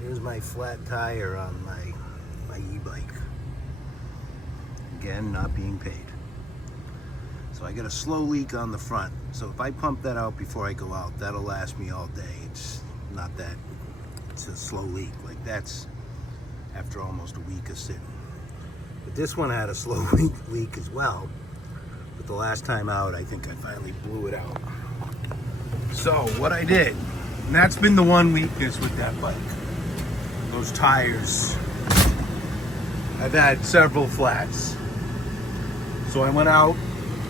Here's my flat tire on my e-bike. Again, not being paid. So I got a slow leak on the front. So if I pump that out before I go out, that'll last me all day. It's not that, it's a slow leak. Like that's after almost a week of sitting. But this one had a slow leak as well. But the last time out, I think I finally blew it out. So what I did, and that's been the one weakness with that bike, those tires. I've had several flats. So I went out,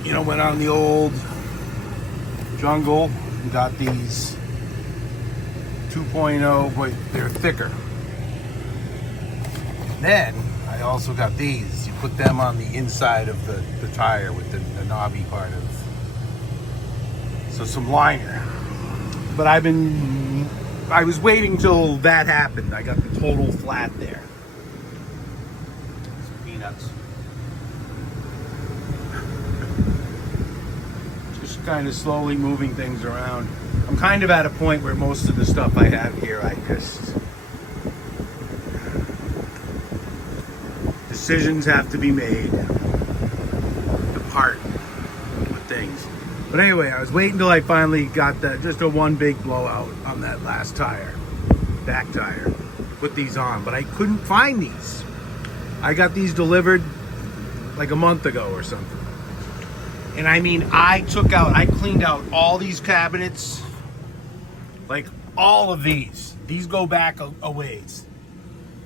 went on the old jungle and got these 2.0, but they're thicker. Then I also got these. You put them on the inside of the tire with the knobby part of, so some liner. But I was waiting till that happened. I got the total flat there. Some peanuts. Just kind of slowly moving things around. I'm kind of at a point where most of the stuff I have here, decisions have to be made to part with things. But anyway, I was waiting till I finally got just a one big blowout on that last tire, back tire. Put these on, but I couldn't find these. I got these delivered like a month ago or something. And I mean, I cleaned out all these cabinets, like all of these. These go back a ways.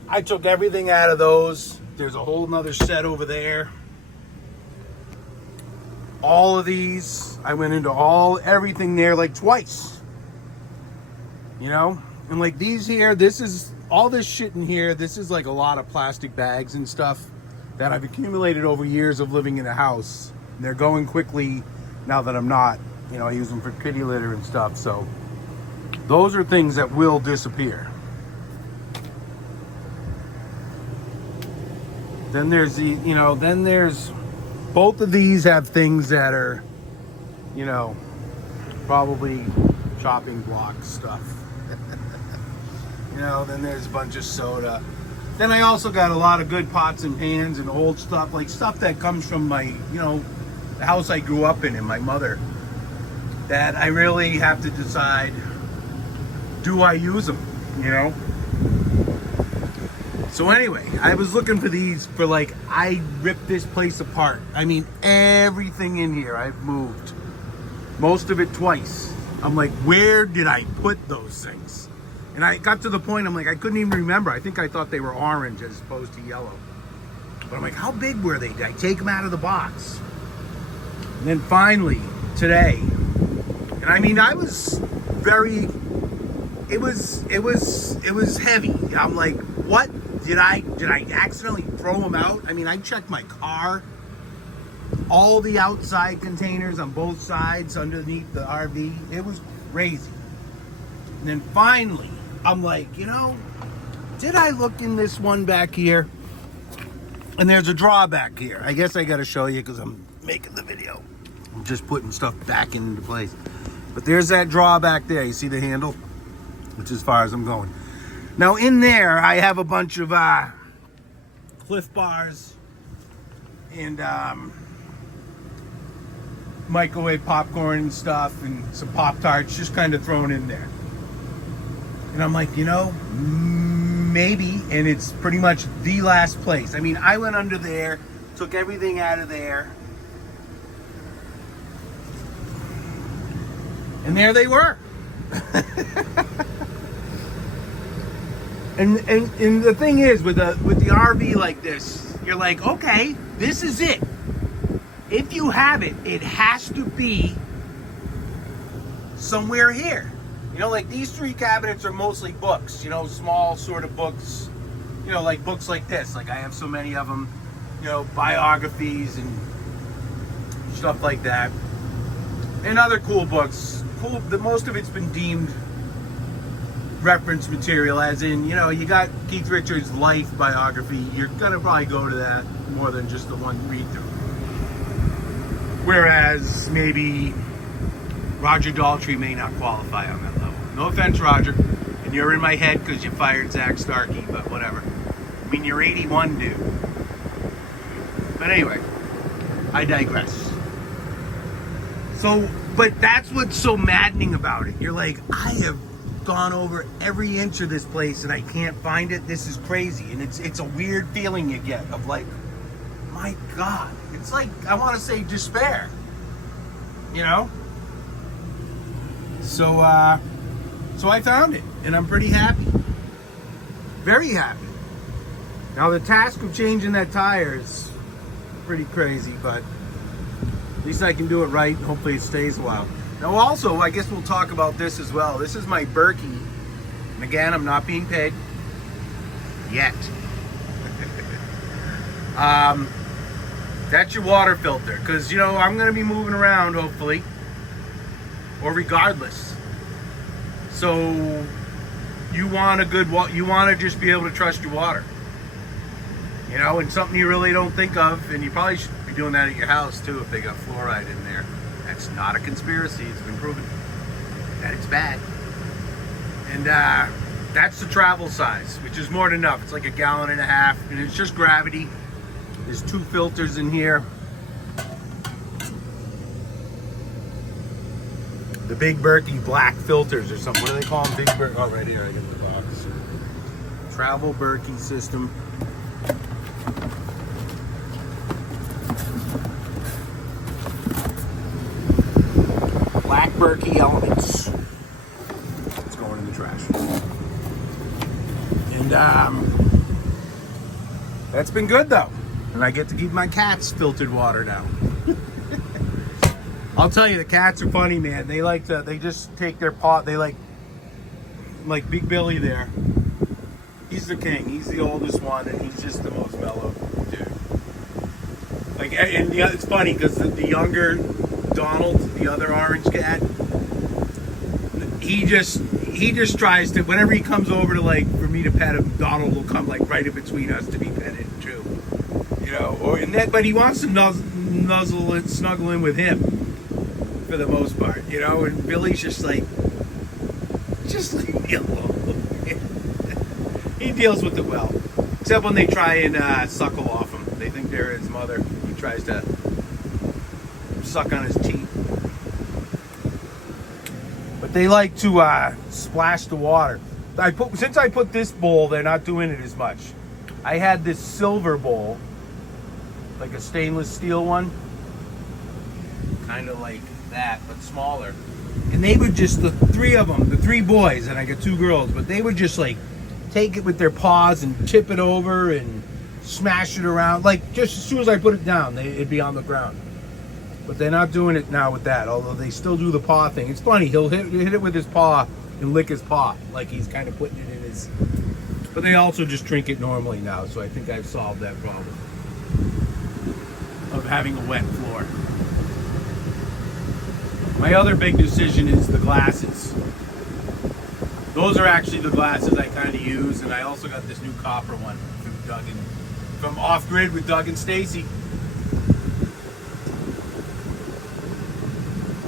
I took everything out of those. There's a whole nother set over there. All of these, I went into everything there like twice. And like these here, all this shit in here, this is like a lot of plastic bags and stuff that I've accumulated over years of living in a house. And they're going quickly now that I'm not, I use them for kitty litter and stuff. So those are things that will disappear. Then there's both of these have things that are, probably chopping block stuff. Then there's a bunch of soda. Then I also got a lot of good pots and pans and old stuff, like stuff that comes from my, the house I grew up in and my mother, that I really have to decide, do I use them, So anyway, I was looking for these for I ripped this place apart. I mean, everything in here I've moved. Most of it twice. I'm like, where did I put those things? And I got to the point, I'm like, I couldn't even remember. I think I thought they were orange as opposed to yellow. But I'm like, how big were they? Did I take them out of the box? And then finally, today, and I mean, I was very, it was heavy. I'm like, what? Did I accidentally throw them out? I mean, I checked my car, all the outside containers on both sides underneath the RV. It was crazy. And then finally, I'm like, did I look in this one back here? And there's a drawback here. I guess I got to show you because I'm making the video. I'm just putting stuff back into place. But there's that drawback there. You see the handle? Which is as far as I'm going. Now in there, I have a bunch of Cliff Bars and microwave popcorn and stuff and some Pop-Tarts just kind of thrown in there. And I'm like, maybe, and it's pretty much the last place. I mean, I went under there, took everything out of there, and there they were. And the thing is, with the RV like this, you're like, okay, this is it. If you have it, it has to be somewhere here. Like these three cabinets are mostly books, small sort of books, like books like this. Like I have so many of them, biographies and stuff like that. And other cool books. Most of it's been deemed reference material, as in, you got Keith Richards' life biography. You're gonna probably go to that more than just the one read through. Whereas maybe Roger Daltrey may not qualify on that level. No offense, Roger. And you're in my head because you fired Zach Starkey, but whatever. I mean, you're 81, dude. But anyway, I digress. So, but that's what's so maddening about it. You're like, I have gone over every inch of this place and I can't find it. This is crazy. And it's a weird feeling you get of like, my God. It's like, I want to say despair. You know? So I found it and I'm pretty happy. Very happy. Now the task of changing that tire is pretty crazy, but at least I can do it right and hopefully it stays a while. Now also, I guess we'll talk about this as well. This is my Berkey. And again, I'm not being paid. Yet. That's your water filter. Because, you know, I'm going to be moving around, hopefully. Or regardless. So, you want a good water. You want to just be able to trust your water. You know, and something you really don't think of. And you probably should be doing that at your house, too, if they got fluoride in there. That's not a conspiracy. It's been proven that it's bad. And that's the travel size, which is more than enough. It's like 1.5 gallons, and it's just gravity. There's 2 filters in here. The big Berkey black filters or something. What do they call them? Big Berkey. Oh, right here. I get the box. Travel Berkey system. Black Berkey elements. It's going in the trash. And that's been good though. And I get to keep my cats filtered water now. I'll tell you, the cats are funny, man. They like to, they just take their paw, they like Big Billy there. He's the king. He's the oldest one, and he's just the most mellow dude. Like, and yeah, it's funny because the younger Donald, the other orange cat, he just tries to, whenever he comes over to like for me to pet him, Donald will come like right in between us to be petted too. You know, but he wants to nuzzle and snuggle in with him for the most part, you know, and Billy's just like leave me alone. He deals with it well, except when they try and suckle off him. They think they're his mother. He tries to suck on his teeth. But they like to splash the water. Since I put this bowl, they're not doing it as much. I had this silver bowl, like a stainless steel one, kind of like that, but smaller. And they would just, the 3 of them, the 3 boys, and I got 2 girls, but they would just like take it with their paws and tip it over and smash it around. Like just as soon as I put it down, it'd be on the ground. But they're not doing it now with that, although they still do the paw thing. It's funny, he'll hit it with his paw and lick his paw, like he's kind of putting it in his... But they also just drink it normally now, so I think I've solved that problem of having a wet floor. My other big decision is the glasses. Those are actually the glasses I kind of use, and I also got this new copper one from Off Grid with Doug and Stacy.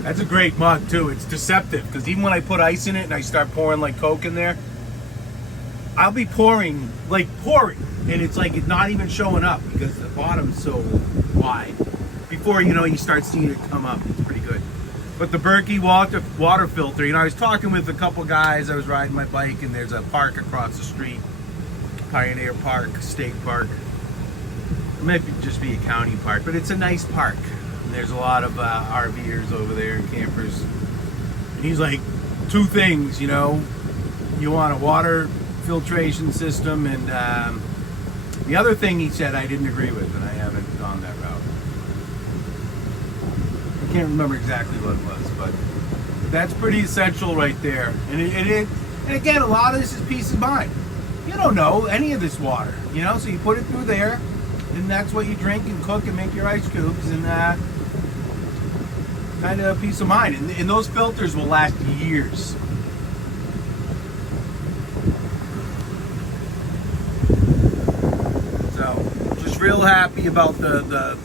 That's a great mug too. It's deceptive because even when I put ice in it and I start pouring like Coke in there, I'll be pouring, and it's like it's not even showing up because the bottom's so wide. Before you start seeing it come up, it's pretty good. But the Berkey water filter, I was talking with a couple guys. I was riding my bike and there's a park across the street, Pioneer Park, State Park. It might just be a county park, but it's a nice park. And there's a lot of RVers over there and campers. And he's like, 2 things, you want a water filtration system, and the other thing he said I didn't agree with, and I haven't gone that route. I can't remember exactly what it was, but that's pretty essential right there. And again, a lot of this is peace of mind. You don't know any of this water, so you put it through there, and that's what you drink and cook and make your ice cubes, and kind of peace of mind. And those filters will last years. Real happy about that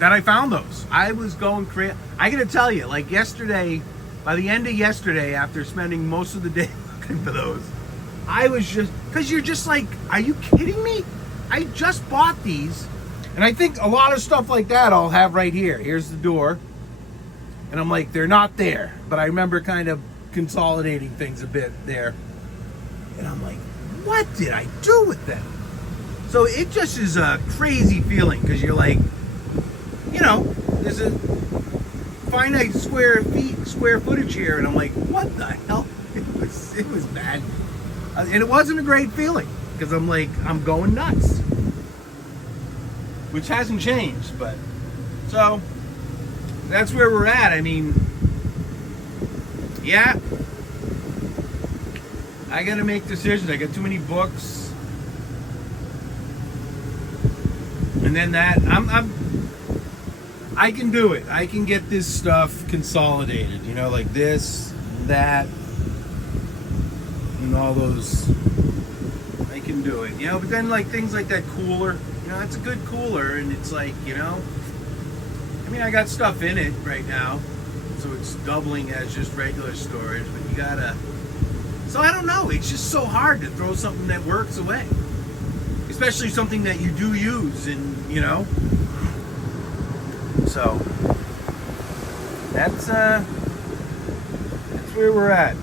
I found those. I was going crazy. I gotta tell you, like yesterday, by the end of yesterday, after spending most of the day looking for those. I was just, because you're just like, are you kidding me? I just bought these. And I think a lot of stuff like that I'll have right here. Here's the door. And I'm like, they're not there. But I remember kind of consolidating things a bit there. And I'm like, what did I do with them? So it just is a crazy feeling because you're like, you know, there's a finite square footage here. And I'm like, what the hell? It was bad. And it wasn't a great feeling because I'm like, I'm going nuts. Which hasn't changed, but so that's where we're at. I mean, yeah, I gotta make decisions. I got too many books, and then that I can do it. I can get this stuff consolidated, you know, like this, that, and all those. I can do it, you know. But then like things like that cooler. You know, it's a good cooler, and it's like, you know, I mean, I got stuff in it right now, so it's doubling as just regular storage, but you gotta, so I don't know, it's just so hard to throw something that works away, especially something that you do use, and, you know, so that's where we're at.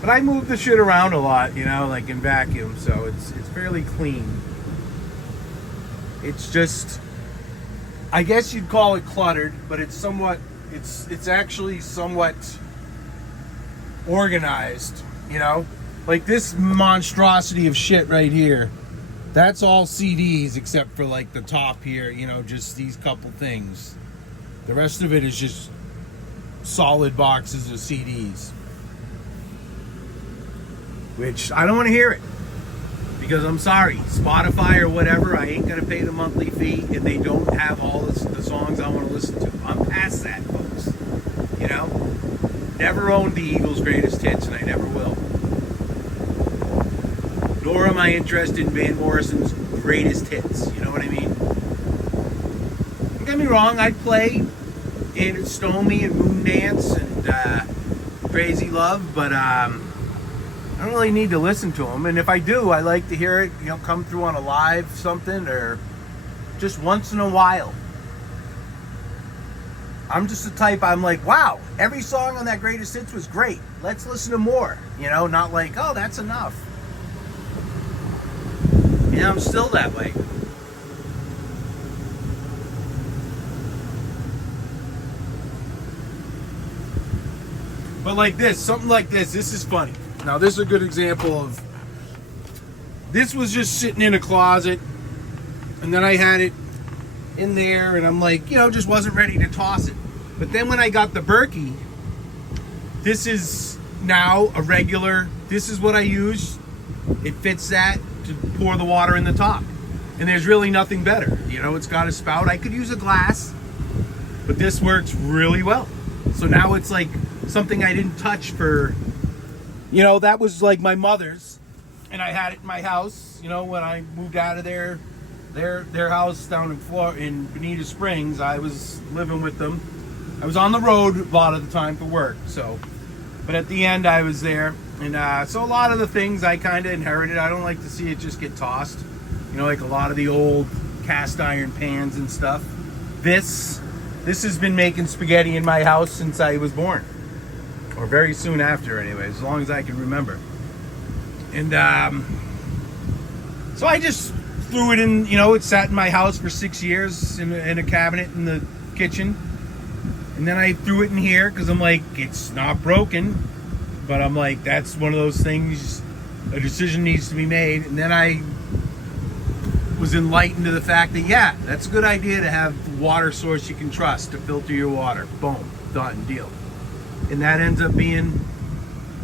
But I move the shit around a lot, you know, like in vacuum, so it's fairly clean. It's just, I guess you'd call it cluttered, but it's somewhat, it's actually somewhat organized, you know? Like this monstrosity of shit right here, that's all CDs except for like the top here, you know, just these couple things. The rest of it is just solid boxes of CDs. Which, I don't want to hear it. Because I'm sorry, Spotify or whatever, I ain't gonna pay the monthly fee if they don't have all the songs I want to listen to. I'm past that, folks. You know, never owned the Eagles' greatest hits, and I never will. Nor am I interested in Van Morrison's greatest hits. You know what I mean? Don't get me wrong, I'd play in Stone Me and Moon Dance and Crazy Love, but I don't really need to listen to them, and if I do, I like to hear it, you know, come through on a live something, or just once in a while. I'm just the type, I'm like, wow, every song on that greatest hits was great. Let's listen to more, you know, not like, oh, that's enough. You know, I'm still that way. But like this, something like this is funny. Now this is a good example of, this was just sitting in a closet, and then I had it in there, and I'm like, you know, just wasn't ready to toss it. But then when I got the Berkey, this is now a regular, this is what I use. It fits that to pour the water in the top. And there's really nothing better. You know, it's got a spout. I could use a glass, but this works really well. So now it's like something I didn't touch for, you know, that was like my mother's, and I had it in my house, you know, when I moved out of their house down in Bonita Springs. I was living with them. I was on the road a lot of the time for work, so, but at the end I was there, and so a lot of the things I kind of inherited. I don't like to see it just get tossed, you know, like a lot of the old cast iron pans and stuff. This has been making spaghetti in my house since I was born. Or very soon after, anyway, as long as I can remember. And so I just threw it in, you know, it sat in my house for 6 years in a cabinet in the kitchen. And then I threw it in here because I'm like, it's not broken. But I'm like, that's one of those things, a decision needs to be made. And then I was enlightened to the fact that, yeah, that's a good idea to have a water source you can trust to filter your water. Boom, done, deal. And that ends up being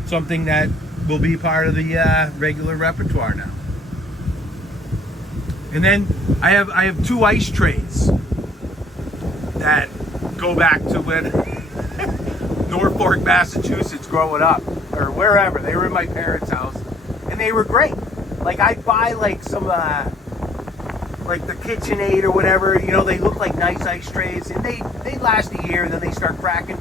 something that will be part of the regular repertoire now. And then I have 2 ice trays that go back to when Norfolk, Massachusetts, growing up, or wherever. They were in my parents' house, and they were great. Like I'd buy like some like the KitchenAid or whatever. You know, they look like nice ice trays, and they last a year, and then they start cracking.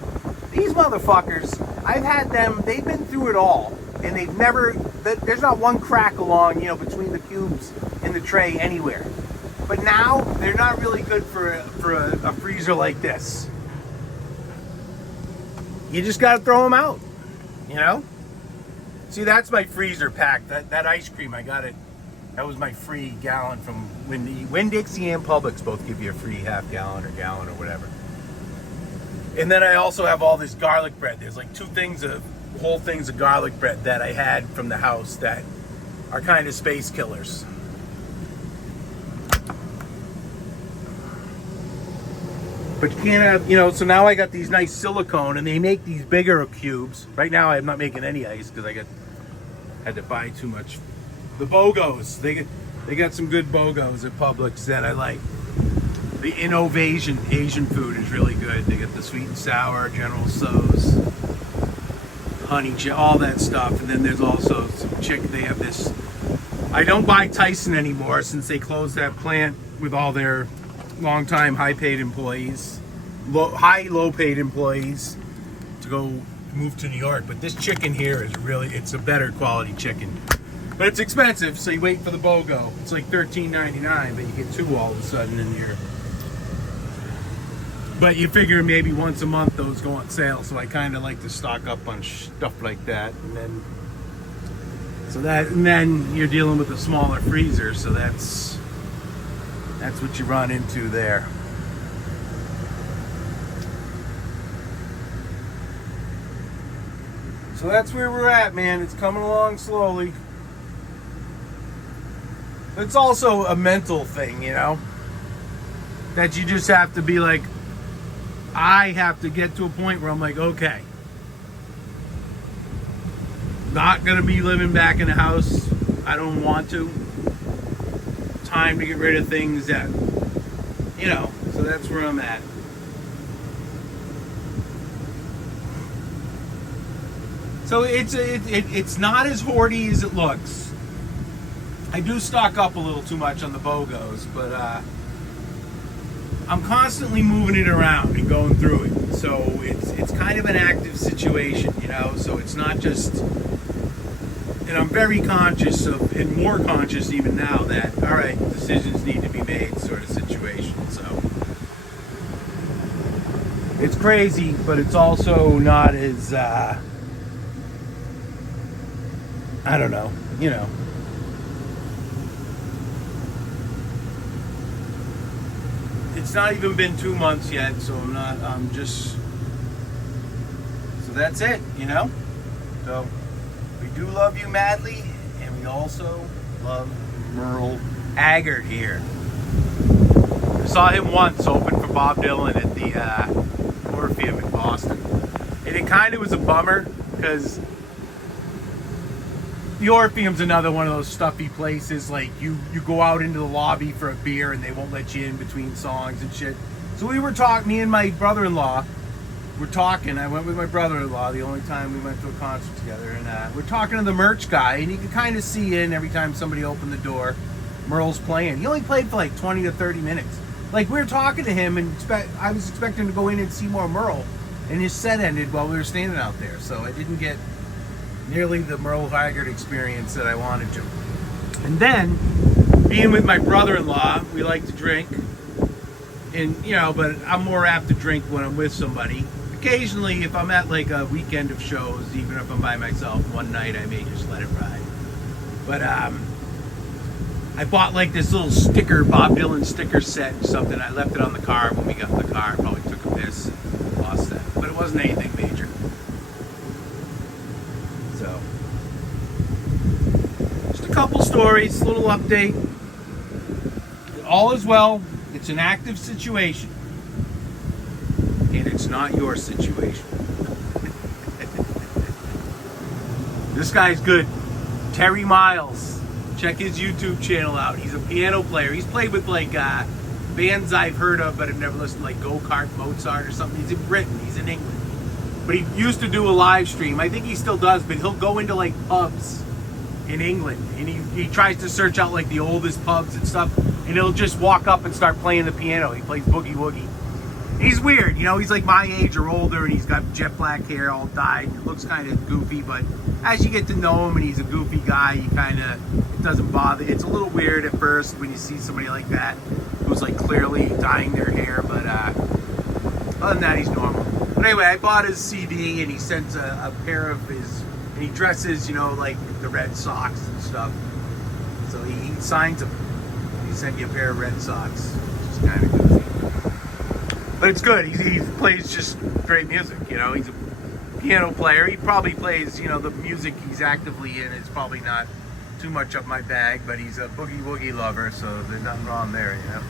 These motherfuckers, I've had them, they've been through it all. and they've never, there's not one crack along, you know, between the cubes in the tray anywhere. But now, they're not really good for a freezer like this. You just gotta throw them out, you know? See, that's my freezer pack. That ice cream, I got it. That was my free gallon from Winn-Dixie and Publix both give you a free half gallon or gallon or whatever. And then I also have all this garlic bread. There's like whole things of garlic bread that I had from the house that are kind of space killers. But you can't have, you know, so now I got these nice silicone, and they make these bigger cubes. Right now I'm not making any ice because had to buy too much. The BOGOs, they got some good BOGOs at Publix that I like. The Innovation Asian food is really good. They get the sweet and sour, General Tso's, honey, all that stuff. And then there's also some they have this. I don't buy Tyson anymore since they closed that plant with all their long-time high-paid employees, low-paid employees to go move to New York. But this chicken here is it's a better quality chicken. But it's expensive, so you wait for the BOGO. It's like $13.99, but you get two all of a sudden in here. But you figure maybe once a month those go on sale, so I kind of like to stock up on stuff like that. And then you're dealing with a smaller freezer, so that's what you run into there. So that's where we're at, man. It's coming along slowly. It's also a mental thing, you know, that you just have to be like, I have to get to a point where I'm like, okay, not gonna be living back in a house I don't want to. Time to get rid of things that, you know, so that's where I'm at. So it's not as hoardy as it looks. I do stock up a little too much on the BOGOs, but I'm constantly moving it around and going through it. So it's kind of an active situation, you know, so it's not just, and I'm very conscious of, and more conscious even now that, all right, decisions need to be made sort of situation. So it's crazy, but it's also not as, I don't know, you know. It's not even been 2 months yet, so so that's it, you know? So, we do love you madly, and we also love Merle Haggard here. I saw him once open for Bob Dylan at the Orpheum in Boston. And it kind of was a bummer, because the Orpheum's another one of those stuffy places. Like you go out into the lobby for a beer and they won't let you in between songs and shit. So we were talking, me and my brother-in-law were talking. I went with my brother-in-law the only time we went to a concert together, and we're talking to the merch guy, and you can kind of see in every time somebody opened the door, Merle's playing. He only played for like 20 to 30 minutes. Like we were talking to him, and I was expecting to go in and see more Merle, and his set ended while we were standing out there. So I didn't get nearly the Merle Haggard experience that I wanted to. And then, being with my brother-in-law, we like to drink. And, you know, but I'm more apt to drink when I'm with somebody. Occasionally, if I'm at like a weekend of shows, even if I'm by myself, one night I may just let it ride. But I bought like this little sticker, Bob Dylan sticker set or something. I left it on the car when we got in the car. Probably took a piss and lost that. But it wasn't anything major. So, just a couple stories, a little update. All is well. It's an active situation. And it's not your situation. This guy's good. Terry Miles. Check his YouTube channel out. He's a piano player. He's played with like bands I've heard of but I've never listened to, like Go-Kart Mozart or something. He's in Britain. He's in England. But he used to do a live stream. I think he still does, but he'll go into like pubs in England, and he tries to search out like the oldest pubs and stuff, and he'll just walk up and start playing the piano. He plays boogie woogie. He's weird, you know, he's like my age or older, and he's got jet black hair all dyed. It looks kind of goofy, but as you get to know him and he's a goofy guy, you kind of, it doesn't bother. It's a little weird at first when you see somebody like that who's like clearly dyeing their hair, but other than that, he's normal. But anyway, I bought his CD, and he sends a pair of his, and he dresses, you know, like the Red Sox and stuff. So he signs them. He sent you a pair of Red Sox, which is kind of goofy. But it's good. He plays just great music, you know. He's a piano player. He probably plays, you know, the music he's actively in is probably not too much up my bag, but he's a boogie woogie lover, so there's nothing wrong there, you know.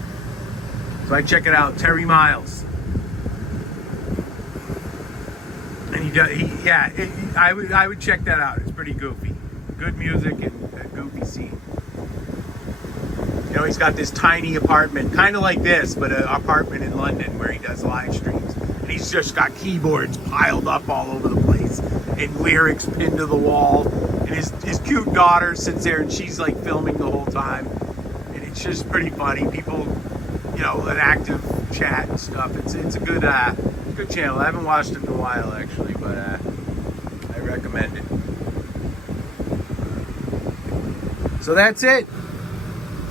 So I check it out, Terry Miles. And I would check that out. It's pretty goofy. Good music and a goofy scene. You know, he's got this tiny apartment, kind of like this, but an apartment in London where he does live streams. And he's just got keyboards piled up all over the place and lyrics pinned to the wall. And his cute daughter sits there and she's like filming the whole time. And it's just pretty funny. People, you know, an active chat and stuff. It's a good channel. I haven't watched it in a while actually, but I recommend it. So that's it.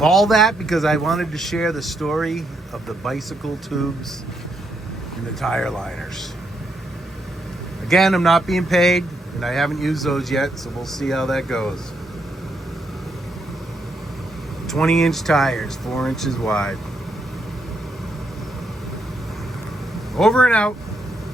All that because I wanted to share the story of the bicycle tubes and the tire liners. Again, I'm not being paid, and I haven't used those yet, so we'll see how that goes. 20-inch tires, 4 inches wide. Over and out.